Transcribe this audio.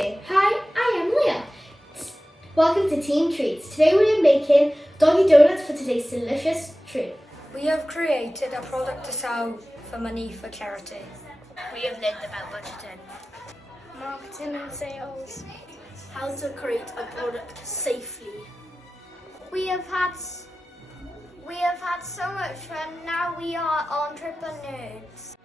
Charity. Hi, I am Leah. Welcome to Team Treats. Today we are making doggy donuts for today's delicious treat. We have created a product to sell for money for charity. We have learned about budgeting, marketing and sales, how to create a product safely. We have had so much fun. Now we are entrepreneurs.